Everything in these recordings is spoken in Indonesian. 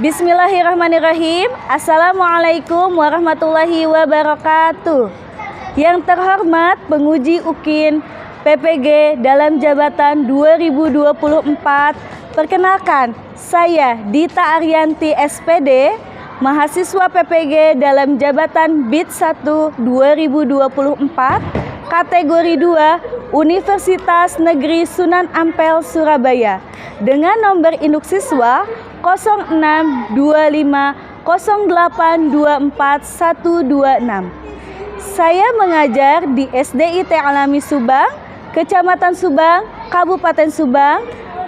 Bismillahirrahmanirrahim. Assalamualaikum warahmatullahi wabarakatuh. Yang terhormat penguji UKIN PPG dalam jabatan 2024. Perkenalkan, saya Dita Arianti SPD, mahasiswa PPG dalam jabatan BID 1 2024, kategori 2, Universitas Negeri Sunan Ampel, Surabaya, dengan nomor induk siswa 0625082426. Saya mengajar di SDIT Alami Subang, Kecamatan Subang, Kabupaten Subang.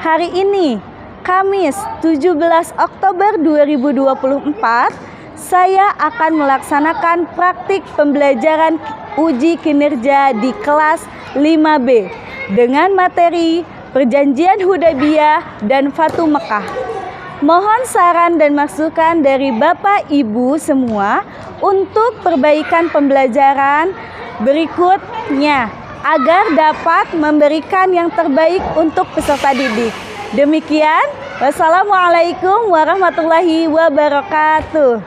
Hari ini, Kamis 17 Oktober 2024, saya akan melaksanakan praktik pembelajaran uji kinerja di kelas 5B dengan materi Perjanjian Hudaybiyah dan Fatu Mekah. Mohon saran dan masukan dari Bapak Ibu semua untuk perbaikan pembelajaran berikutnya agar dapat memberikan yang terbaik untuk peserta didik. Demikian, wassalamualaikum warahmatullahi wabarakatuh.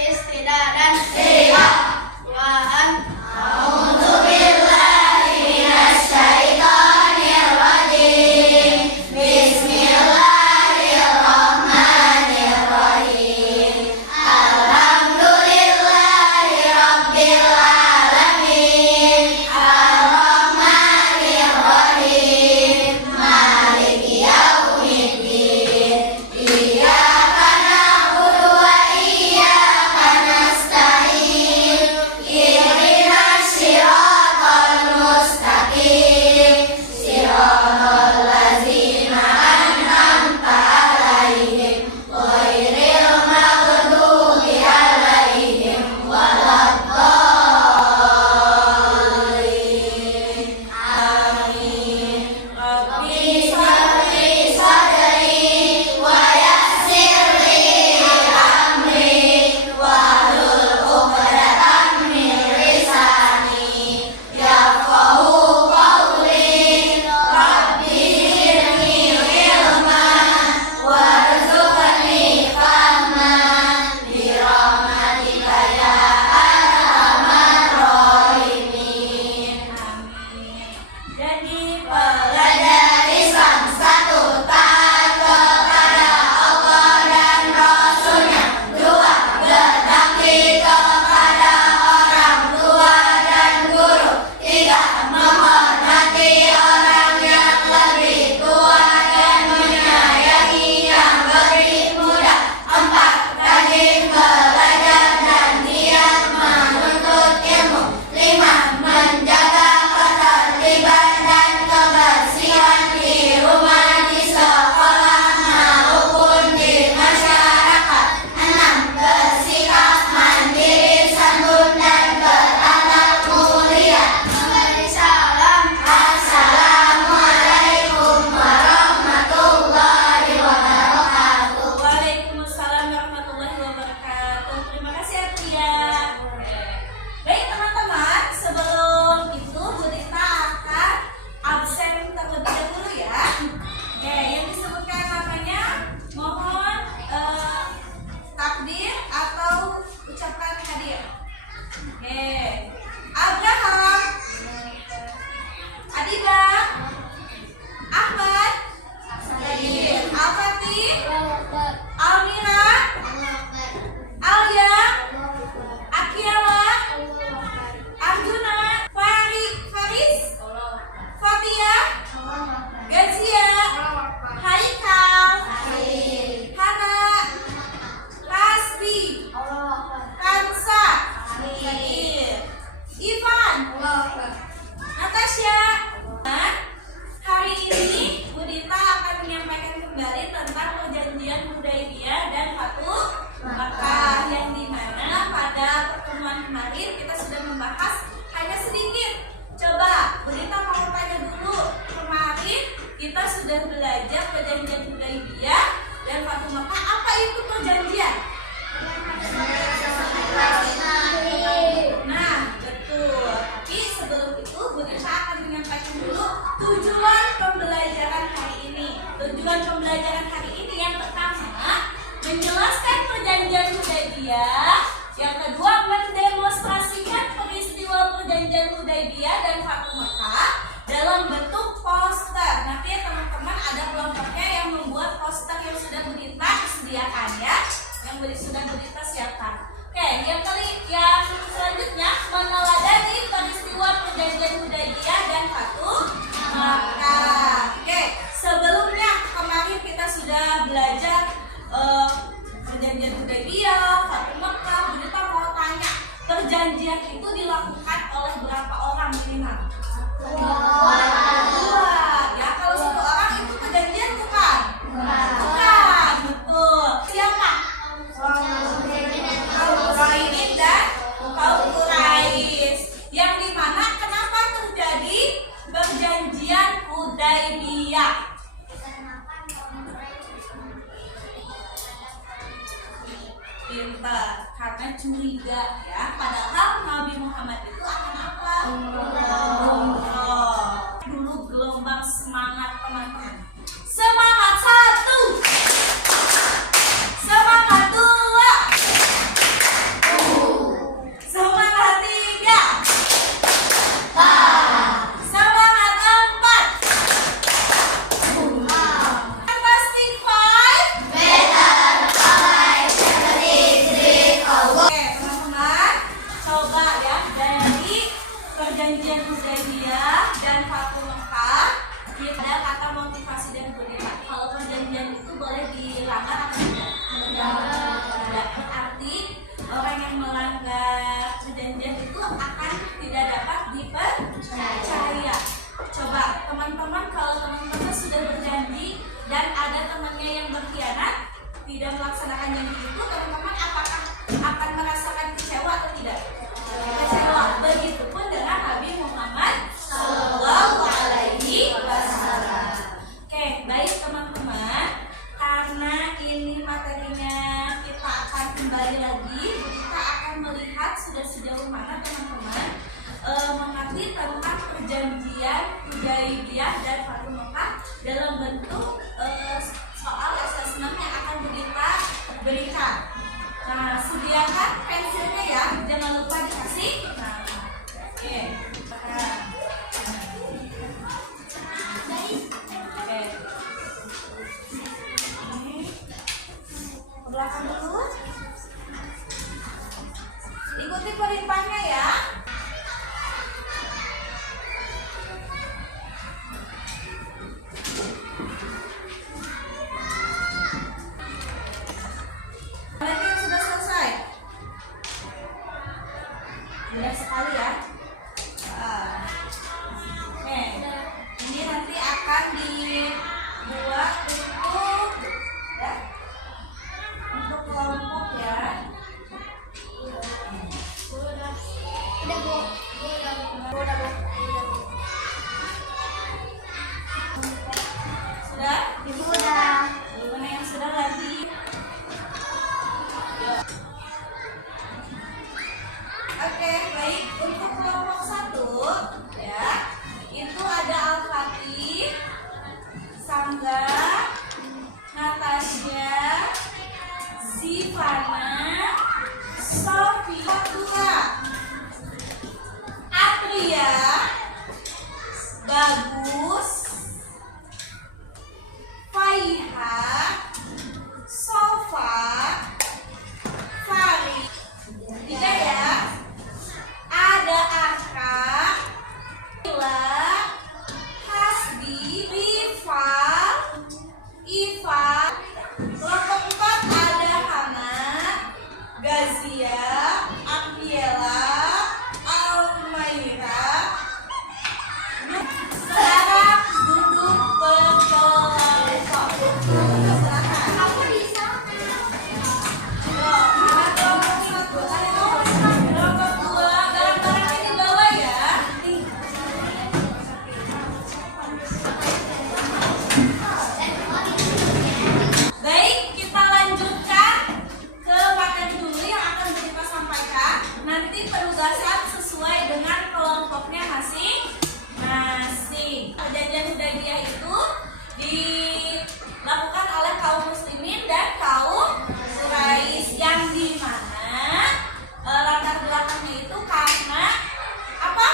Istidaran dewa waan Ivan pintar karena curiga ya. Padahal Nabi Muhammad itu akan apa? Umroh. Dulu gelombang semangat teman-teman. Semangat satu. Semangat dua. Semangat tiga. Semangat empat. Fantastic five. Oke teman-teman, coba ya dari perjanjian Hudaybiyah dan Fathu Mekah ada kata motivasi dan berita. Kalau perjanjian itu boleh dilanggar atau tidak? Tidak. Berarti orang yang melanggar perjanjian itu akan tidak dapat dipercaya. Coba teman-teman, kalau teman-teman sudah berjanji dan ada temannya yang berkhianat, tidak melaksanakan janji itu, teman-teman apakah akan merasakan kecewa atau tidak? Kecewa. Begitupun dengan Nabi Muhammad Sallallahu Alaihi Wasallam. Oke, baik teman-teman. Karena ini materinya kita akan kembali lagi, kita akan melihat sudah sejauh mana teman-teman mengerti tentang perjanjian Hudaybiyah dan Fathu Mekah dalam bentuk soal asesmen yang akan kita berikan. Nah, sediakan pensilnya ya, jangan lupa dikasih. Nah, oke. Oke. Ini ke belakang dulu. Ikuti perintahnya ya. Berarti yang sudah selesai. Mudah sekali ya. Oke, ini nanti akan dibuat untuk kelompok ya. Sudah? Sudah. Mana yang sudah lagi? Oke, baik. Untuk kelompok 1 ya, itu ada Al-Fatih, Sangga, Natasha, Zivana, Sofia, Atria, Bagus, Faiha, Sofa, Fari. 3 ya. Ada Aka, Ila, Hasbi, Rival, Iva. Kelompok 4 ada Hana, Gazia, Ambiela, Almaira. Sekarang duduk berkelompok. Silakan. Aku bisa. Mana kelompok 1? Kelompok 2, barang-barangnya di bawah ya. Baik, kita lanjutkan ke materi dulu yang akan kita sampaikan. Nanti penugasan sesuai dengan kelompoknya masing-masing. Perjanjian Hudaybiyah itu dilakukan oleh kaum muslimin dan kaum Quraisy, yang di mana latar belakangnya itu karena apa?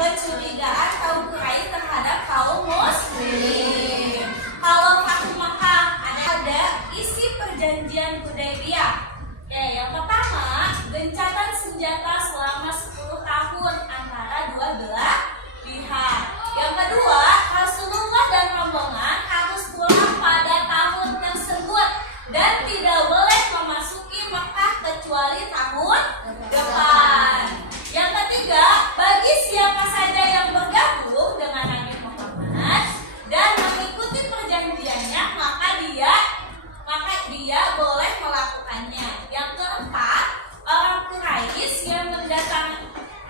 Kecurigaan kaum Quraisy terhadap kaum muslim. Kalau Fathu Mekah ada isi perjanjian Hudaybiyah. Oke, yang pertama, gencatan senjata selama 10 tahun antara dua belah pihak. Yang kedua, Rasulullah dan rombongan harus pulang pada tahun tersebut dan tidak boleh memasuki Mekah kecuali tahun depan. Yang ketiga, bagi siapa saja yang bergabung dengan Nabi Muhammad dan mengikuti perjanjiannya, maka dia boleh melakukannya. Yang keempat, orang Quraisy yang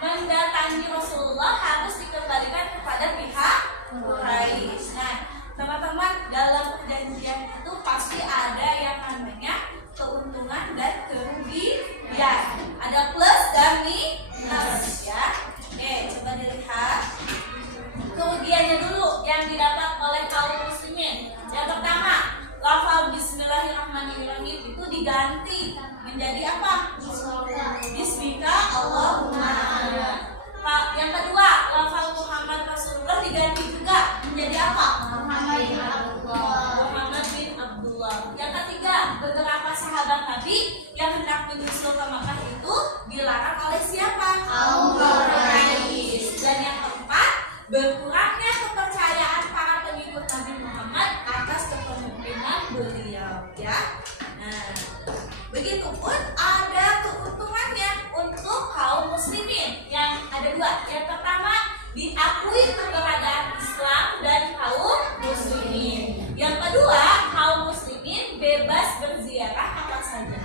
mendatangi Rasulullah harus dikembalikan kepada pihak Quraisy. Nah, teman-teman, dalam perjanjian itu pasti ada yang namanya keuntungan dan diganti menjadi apa? Bismika Allahumma. Yang kedua, lafal Muhammad Rasulullah diganti juga menjadi apa? Muhammad bin Abdullah. Yang ketiga, beberapa sahabat Nabi yang hendak menyusul ke Makkah itu dilarang oleh siapa? Kaum Quraisy. Dan yang keempat, berkurangnya kepercayaan para pengikut Nabi Muhammad atas kepemimpinan beliau, ya. Nah, begitupun ada keuntungannya untuk kaum muslimin yang ada dua. Yang pertama, diakui keberadaan Islam dan kaum muslimin. Yang kedua, kaum muslimin bebas berziarah apa saja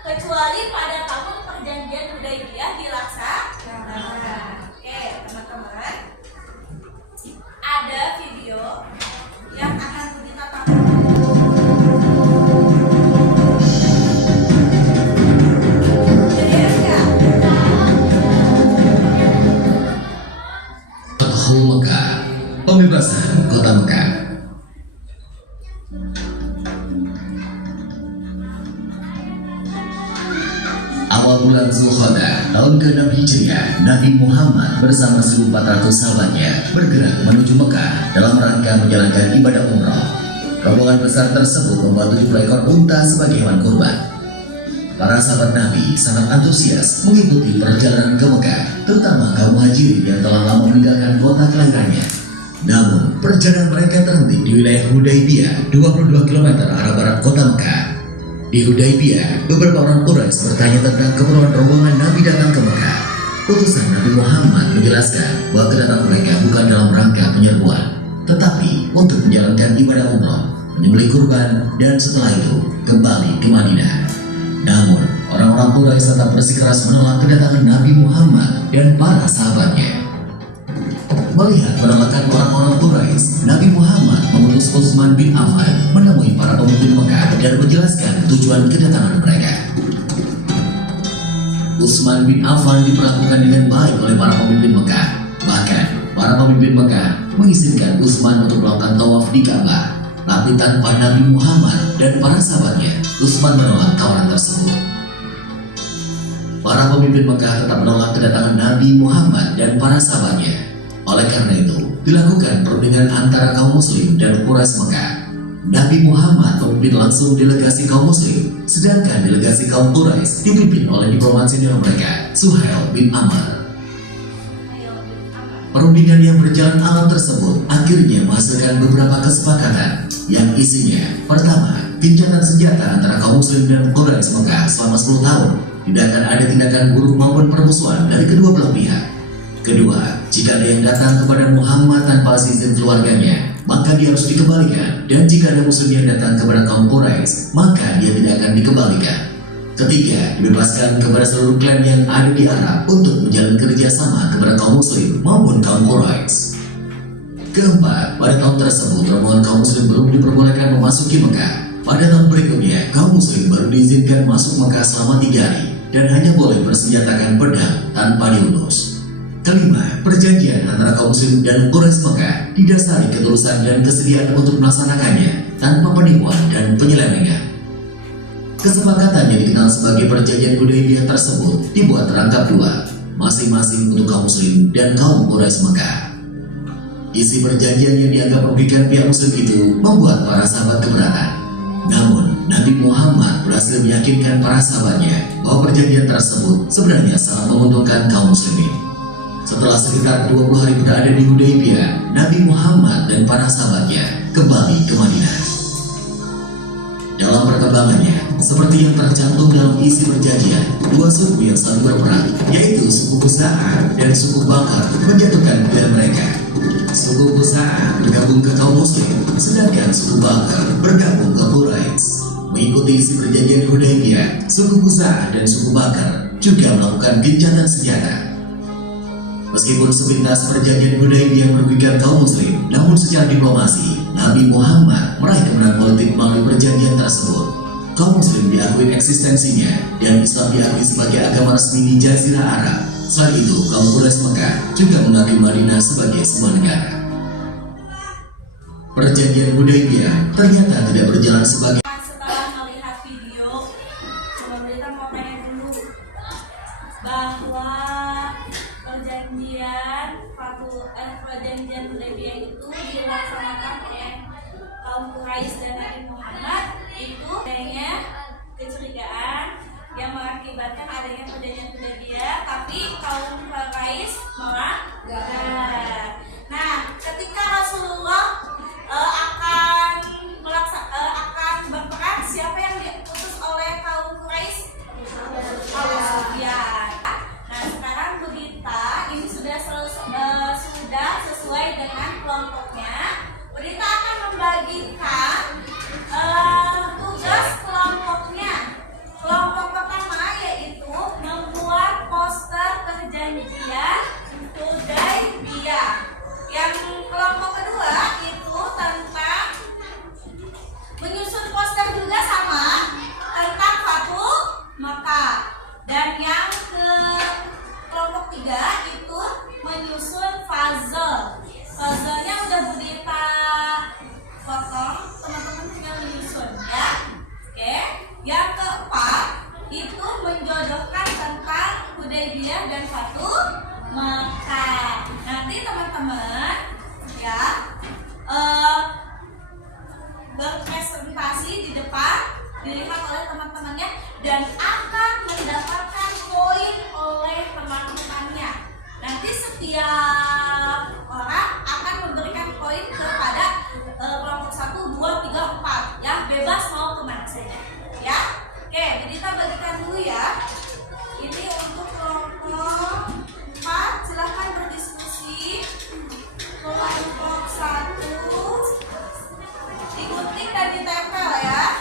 kecuali pada tahun perjanjian Hudaybiyah dilaksanakan. Oke, teman-teman, ada video yang akan kita tonton. Fathu Mekah, pembebasan kota Mekah. Awal bulan Zulqa'dah tahun ke-6 Hijriah, Nabi Muhammad bersama 1.400 sahabatnya bergerak menuju Mekah dalam rangka menjalankan ibadah umrah. Rombongan besar tersebut membawa 7 ekor unta sebagai hewan kurban. Para sahabat Nabi sangat antusias mengikuti perjalanan ke Mekah, terutama kaum muhajirin yang telah lama meninggalkan kota kelahirannya. Namun, perjalanan mereka terhenti di wilayah Hudaybiyah, 22 km arah barat kota Mekah. Di Hudaybiyah, beberapa orang Quraisy bertanya tentang keperluan rombongan Nabi datang ke Mekah. Utusan Nabi Muhammad menjelaskan bahwa kedatangan mereka bukan dalam rangka penyerbuan, tetapi untuk menjalankan ibadah umrah, menyembelih kurban, dan setelah itu kembali ke Madinah. Namun, orang-orang Quraisy tetap bersikeras menolak kedatangan Nabi Muhammad dan para sahabatnya. Melihat penolakan orang-orang Quraisy, Nabi Muhammad mengutus Utsman bin Affan menemui para pemimpin Mekah dan menjelaskan tujuan kedatangan mereka. Utsman bin Affan diperlakukan dengan baik oleh para pemimpin Mekah. Bahkan, para pemimpin Mekah mengizinkan Utsman untuk melakukan tawaf di Ka'bah. Tapi tanpa Nabi Muhammad dan para sahabatnya, Utsman menolak tawaran tersebut. Para pemimpin Mekah tetap menolak kedatangan Nabi Muhammad dan para sahabatnya. Oleh karena itu, dilakukan perundingan antara kaum muslim dan Quraisy Mekah. Nabi Muhammad memimpin langsung delegasi kaum muslim, sedangkan delegasi kaum Quraisy dipimpin oleh diplomat senior mereka, Suhail bin Amr. Perundingan yang berjalan alat tersebut akhirnya menghasilkan beberapa kesepakatan yang isinya: pertama, gencatan senjata antara kaum muslim dan Quraisy Mekah selama 10 tahun. Tidak akan ada tindakan buruk maupun permusuhan dari kedua belah pihak. Kedua, jika ada yang datang kepada Muhammad tanpa izin keluarganya, maka dia harus dikembalikan. Dan jika ada muslim yang datang kepada kaum Quraisy, maka dia tidak akan dikembalikan. Ketiga, dibebaskan kepada seluruh klan yang ada di Arab untuk menjalin kerjasama kepada kaum muslim maupun kaum Quraisy. Keempat, pada tahun tersebut rombongan kaum muslim belum diperbolehkan memasuki Mekah. Pada tahun berikutnya, kaum muslim baru diizinkan masuk Mekah selama 3 hari dan hanya boleh bersenjatakan pedang tanpa diunus. Kelima, perjanjian antara kaum muslim dan Quraisy Mekah didasari ketulusan dan kesediaan untuk melaksanakannya tanpa penipuan dan penyelewengan. Kesepakatan yang dikenal sebagai perjanjian Hudaybiyah tersebut dibuat terangkap 2, masing-masing untuk kaum muslim dan kaum Quraisy Mekah. Isi perjanjian yang dianggap merugikan pihak muslim itu membuat para sahabat keberatan. Namun, Nabi Muhammad berhasil meyakinkan para sahabatnya bahwa perjanjian tersebut sebenarnya sangat menguntungkan kaum muslimin. Setelah sekitar 20 hari berada di Hudaybiyah, Nabi Muhammad dan para sahabatnya kembali ke Madinah. Dalam perkembangannya, seperti yang tercantum dalam isi perjanjian, 2 suku yang saling berperang, yaitu suku Khuza'ah dan suku Bakar, menjatuhkan pilihan mereka. Suku Khuza'ah bergabung ke kaum muslim, sedangkan suku Bakar bergabung ke Quraisy. Mengikuti isi perjanjian Hudaybiyah, suku Khuza'ah dan suku Bakar juga melakukan gencatan senjata. Meskipun sepintas perjanjian Hudaybiyah merugikan kaum muslim, namun secara diplomasi, Nabi Muhammad meraih kemenangan politik melalui perjanjian tersebut. Kaum muslim diakui eksistensinya dan Islam diakui sebagai agama resmi di Jazirah Arab. Selain itu, kaum Quraisy Mekah juga mengakui Madinah sebagai sebuah negara. Perjanjian Hudaybiyah ternyata tidak berjalan sebagai. Setelah melihat video dan Nabi Muhammad itu adanya kecurigaan yang mengakibatkan adanya perjanjian Hudaybiyah, tapi kaum Quraisy melanggar. Nah, ketika Rasulullah akan berperang, siapa yang diutus oleh kaum Quraisy? Abu Sufyan. Nah, sekarang berita ini sudah sesuai dengan kelompoknya. Berita akan membagikan tugas kelompoknya. Kelompok pertama yaitu membuat poster perjanjian Hudaybiyah. Yang kelompok kedua itu tentang menyusun poster juga sama tentang Fathul Makkah. Dan yang ke kelompok tiga itu menyusun puzzle. Puzzle-nya udah Budita potong, teman-teman tinggal menyusun ya. Oke. Yang keempat itu menjodohkan tentang Hudaybiyah dan Fathul Makkah. Nanti teman-teman ya berpresentasi di depan, dilihat oleh teman-temannya dan akan mendapatkan poin oleh teman-temannya. Nanti setiap orang akan memberikan poin kepada kelompok 1, 2, 3, 4 ya, bebas mau kemana saja ya. Oke, jadi kita bagikan dulu ya. Ini untuk kelompok 4, silahkan berdiskusi. Kelompok 1 digunting dan ditempel ya.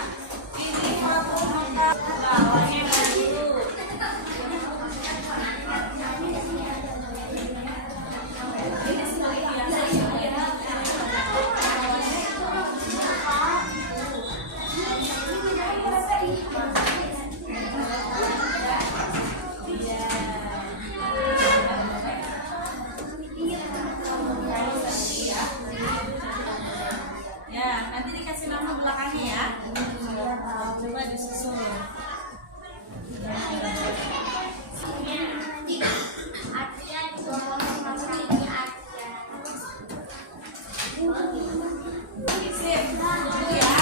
Ini Fathul Makkah. Bawahnya dulu. Ini sebagai biasa ya. Ya, nanti dikasih nama belakangnya ya. Coba disusun. Sip, dulu ya.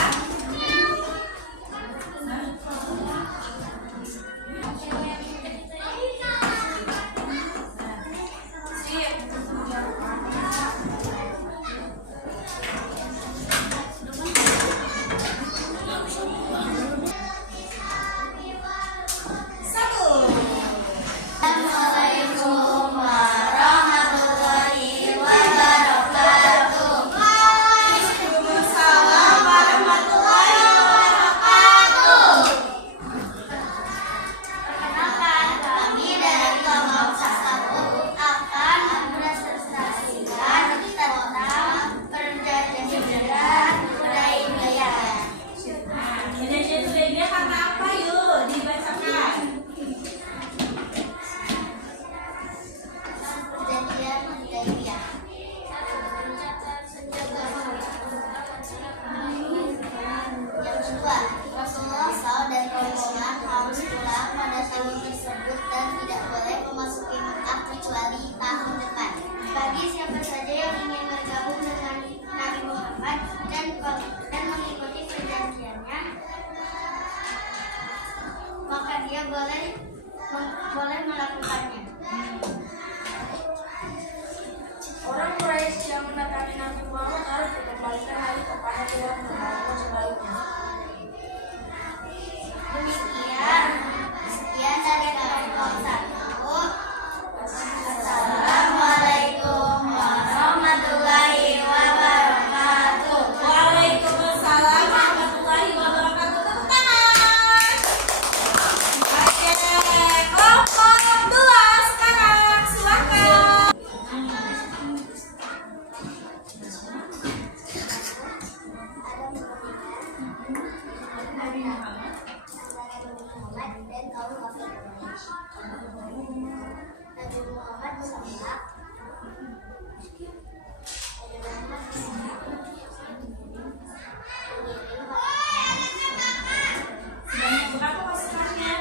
Assalamualaikum warahmatullahi wabarakatuh. Waalaikumsalam warahmatullahi wabarakatuh. Perkenalkan, kami dari kelompok 1 akan mempresentasikan tentang perjanjian Hudaybiyah. Nah, perjanjian Hudaybiyah karena apa? Yuk dibacakan. Perjanjian Hudaybiyah. Yang kedua, Rasulullah SAW dan rombongan harus pulang pada tahun tersebut dan tidak boleh memasuki Mekah kecuali tahun depan. Bagi siapa saja yang ingin bergabung dengan Nabi Muhammad dan mengikuti perjanjiannya, maka dia boleh melakukannya. Orang Quraisy yang mendatangi Nabi Muhammad harus dikembalikan lagi kepada Tuhan atau sebaliknya. Demikian, sekian dari kelompok 1. Assalamualaikum warahmatullahi wabarakatuh. Waalaikumsalam warahmatullahi wabarakatuh. Tepuk tangan. Oke, kelompok 2 sekarang silakan. Nabi Muhammad dan kaum kafir Quraisy. Nabi Muhammad bersama Sebanyak berapa pasukannya?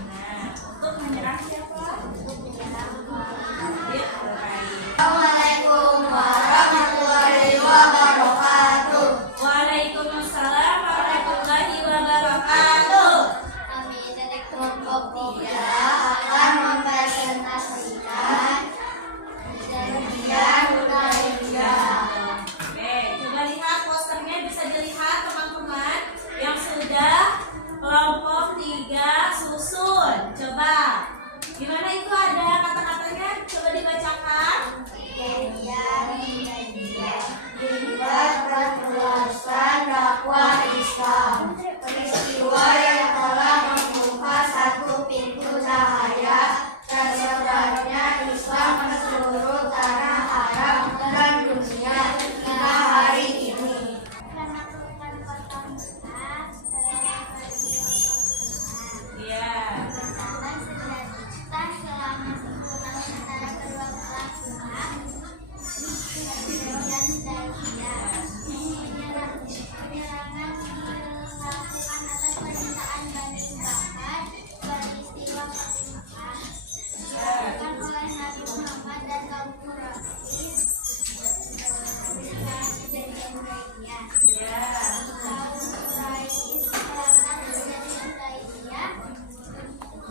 Nah, untuk menyerang siapa? dibacakan. Dibuat berluasan dakwah Islam, peristiwa yang telah membuka satu pintu cahaya tersebarnya Islam ke seluruh tanah Arab dan dunia hingga hari ini. Karena kerukunan kota Mekah, Iya. persahabatan sejajar selama 10 tahun antara kedua belah pihak. Perjanjian Hudaybiyah. Penyerangan dilakukan atas permintaan Bani Bakar, peristiwa Fathu Mekah. Dilakukan oleh Nabi Muhammad dan kaum Quraisy. Perjanjian Hudaybiyah. Iya. Kaum Quraisy melakukan perjanjian Hudaybiyah.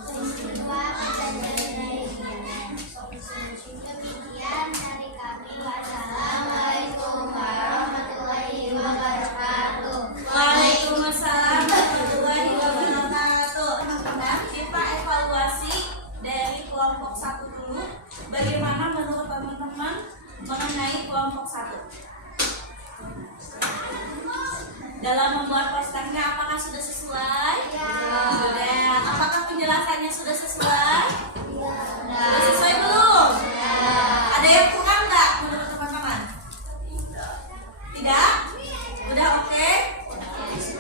Peristiwa perjanjian Hudaybiyah. Demikian dari kami. Wassalamualaikum warahmatullahi wabarakatuh. Waalaikumsalam warahmatullahi wabarakatuh. Teman-teman, kita evaluasi dari kelompok 1 dulu. Bagaimana menurut teman-teman mengenai kelompok 1? Dalam membuat posternya apakah sudah sesuai? Sudah. Apakah penjelasannya sudah sesuai? Sudah sesuai belum? Ada yang kurang nggak menurut teman-teman? Tidak? Udah oke?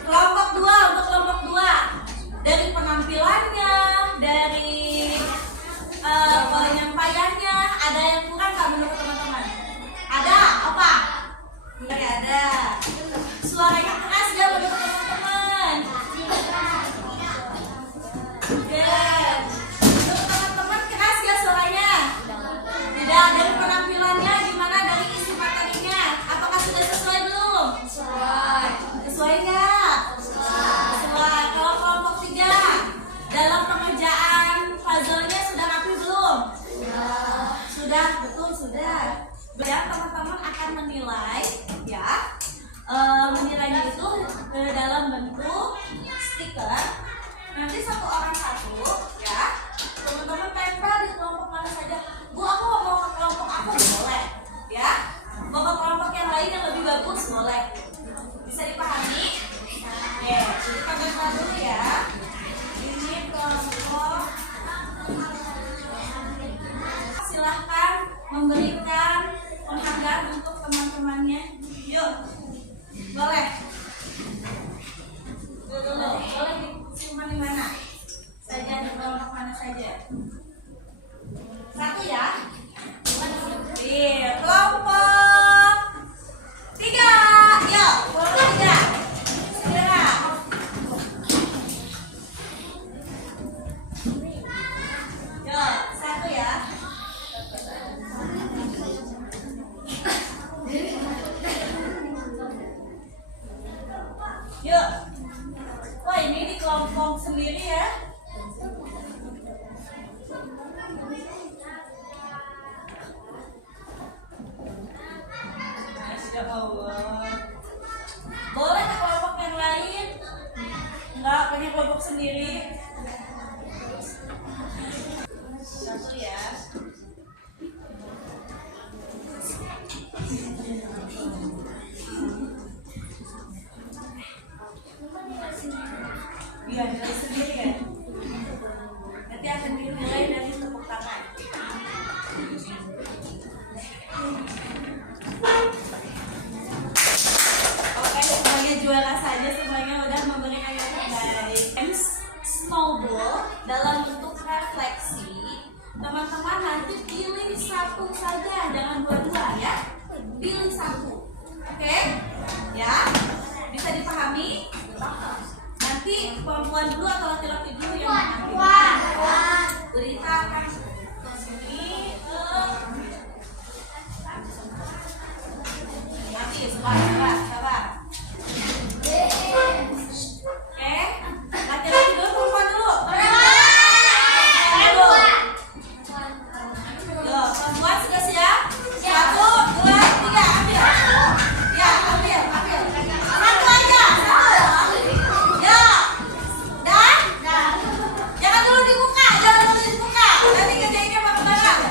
Kelompok 2, untuk kelompok 2 dari penampilannya, dari penyampaiannya, ada yang kurang nggak menurut teman-teman? Ada? Apa? Tidak ada. Suaranya keras nggak menurut teman-teman? Oke. Menurut teman-teman keras nggak suaranya? Tidak. Dari penampilannya gimana? Dari isi materinya, apakah sudah sesuai belum? Sesuai nggak? Sesuai. Kalau kelompok 3, dalam pengerjaan puzzle-nya sudah rapi belum? Sudah, betul sudah. Ya, teman-teman akan menilai, ya, menilainya itu dalam bentuk stiker. Nanti satu orang satu, ya, teman-teman tempel di kelompok mana saja. Bu, aku mau ke kelompok aku, boleh, ya. Mau ke kelompok yang lain yang lebih bagus, boleh. Bisa dipahami? Oke, jadi kita tempel dulu ya. Ini kelompok. Silahkan memberikan penghargaan untuk teman-temannya. Yuk, boleh. Dulu, boleh disimpan di mana saja, di kelompok mana saja. 1 ya. Kelompok 3. Yuk, kelompok 3. Segera. Yuk, 1 ya. Yuk. Wah, ini di kelompok sendiri ya. Masya Allah. Boleh ke kelompok yang lain? Enggak, punya kelompok sendiri. 1 ya. Iya, dari sendiri ya. Nanti akan dinilai dari tepuk tangan. Oke, sebagai juara saja semuanya udah memberikan yang terbaik. Snowball dalam bentuk refleksi. Teman-teman nanti pilih 1 saja, jangan 2-2 ya. Pilih 1. Oke? Ya. Bisa dipahami? Nanti perempuan dulu atau laki-laki dulu yang mengambil. Berita akan ke sini. Nanti sabar. Oke, laki-laki dulu, perempuan dulu. Yuk, perempuan sudah siap? 1, 2, 3, ambil. Ya, ambil. 1 aja. Ya. Dan jangan dulu dibuka. Nanti kerjainnya bareng-bareng.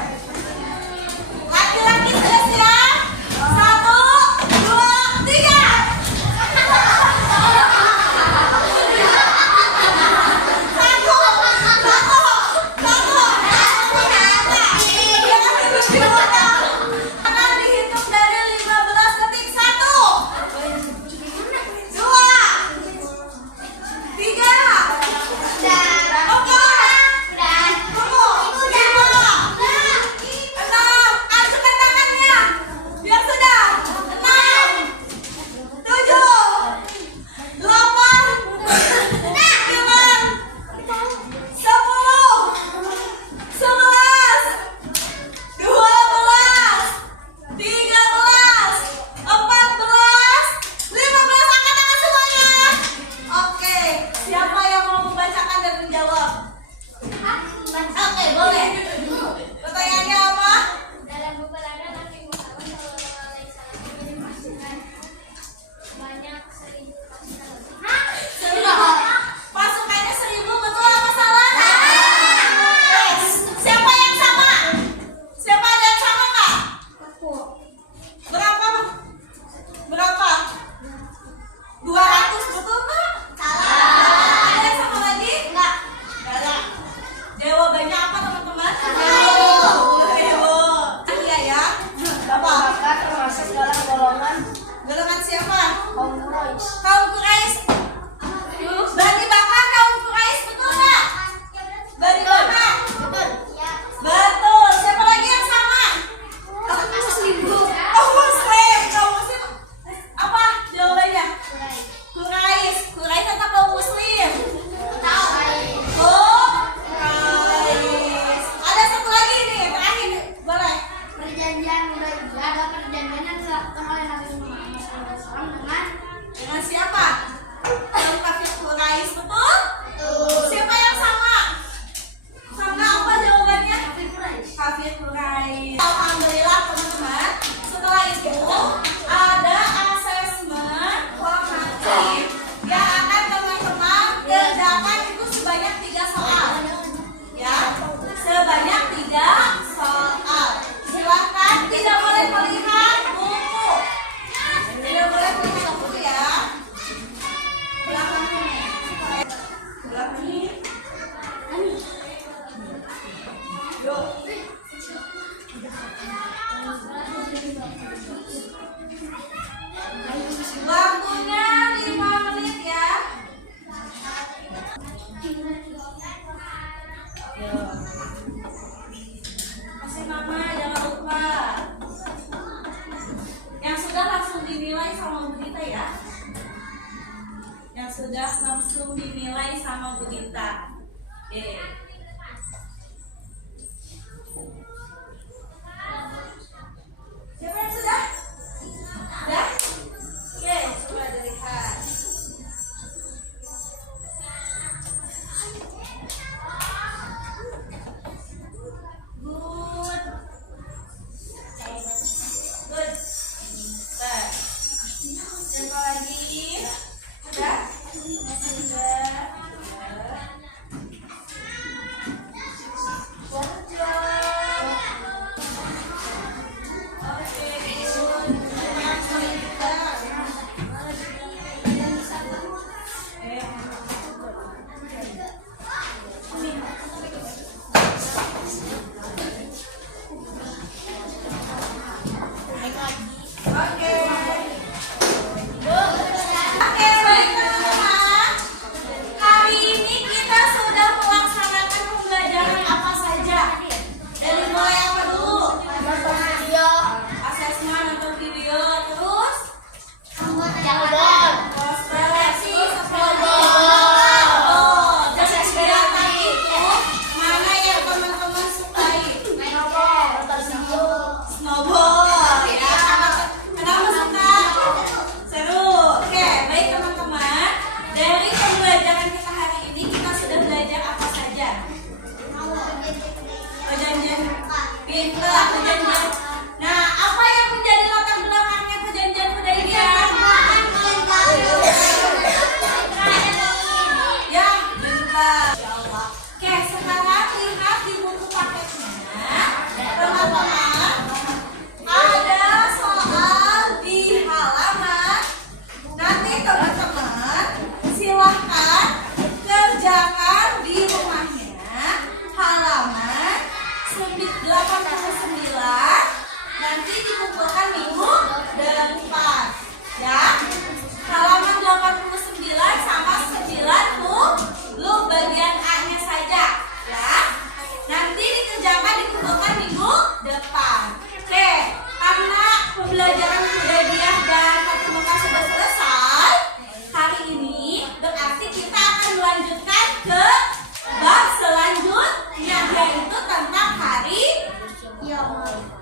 Kafir Quraisy. Alhamdulillah teman-teman. Setelah itu ada asesmen formatif yang akan teman-teman kerjakan itu sebanyak 3 soal. Ya, sebanyak 3 soal. Silakan, tidak boleh melihat buku. Tidak boleh melihat buku ya. Belakang ini. Belakang ini. Yuk. Waktunya 5 menit ya. Kasih mama, jangan lupa. Yang sudah langsung dinilai sama Bu Dita ya. Yang sudah langsung dinilai sama Bu Dita. Oke. Siapa yang sudah? Sudah? Oke, coba dilihat. Good. Good. Nah. Siapa lagi? Sudah? Sudah.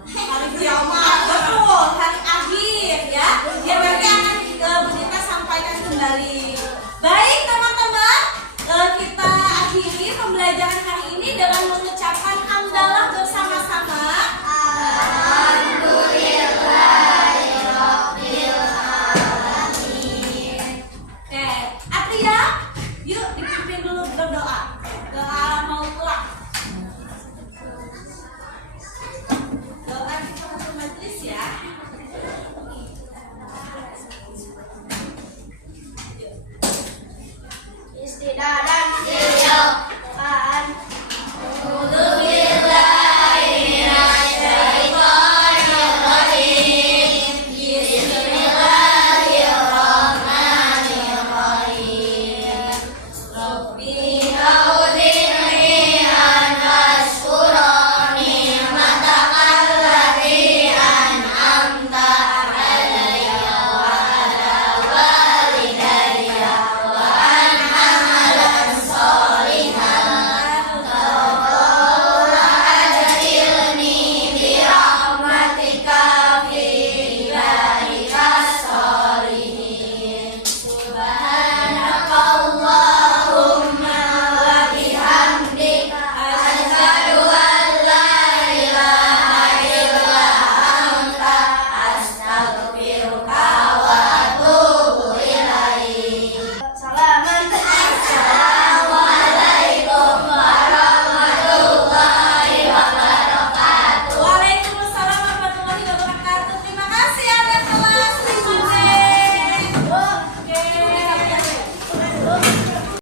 Hari kiamat.